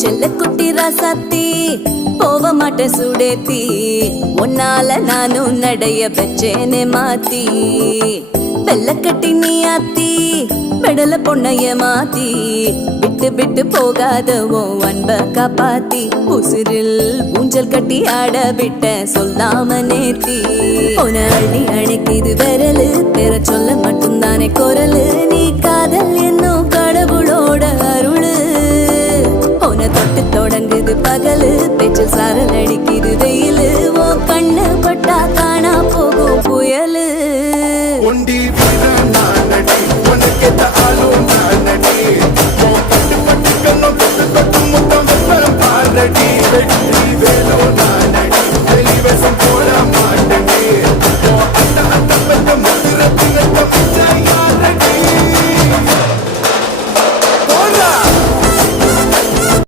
செல்ல குட்டி ராசாத்தி போவ மாட்ட சுடேத்தி உன்னால நானும் நடைய பெச்சேனே மாத்தி வெள்ள கட்டி நீ ஆத்தி பெடல பொண்ணைய மாத்தி விட்டு விட்டு போகாதவோ அன்ப காப்பாத்தி உசிரில் ஊஞ்சல் கட்டி ஆட விட்ட சொல்லாம நேத்தி உன அள்ளி அணைக்குது விரலு பெற சொல்ல மட்டும்தானே குரலு நீ காதல் என்னும் கடவுளோட அருளு உன தொட்டு தொடங்குது பகலு பேச்சு சாரல் அடிக்குது வெயிலு ஓ கண்ணு பட்டா காணா போகும் புயலு ஒண்டி வீரன் நானடி உனக்கேத்த ஆளும் நானடி பட்டு பட்டு கண்ணம் தொட்டு தொட்டு முத்தம் வெப்பம் பாரடி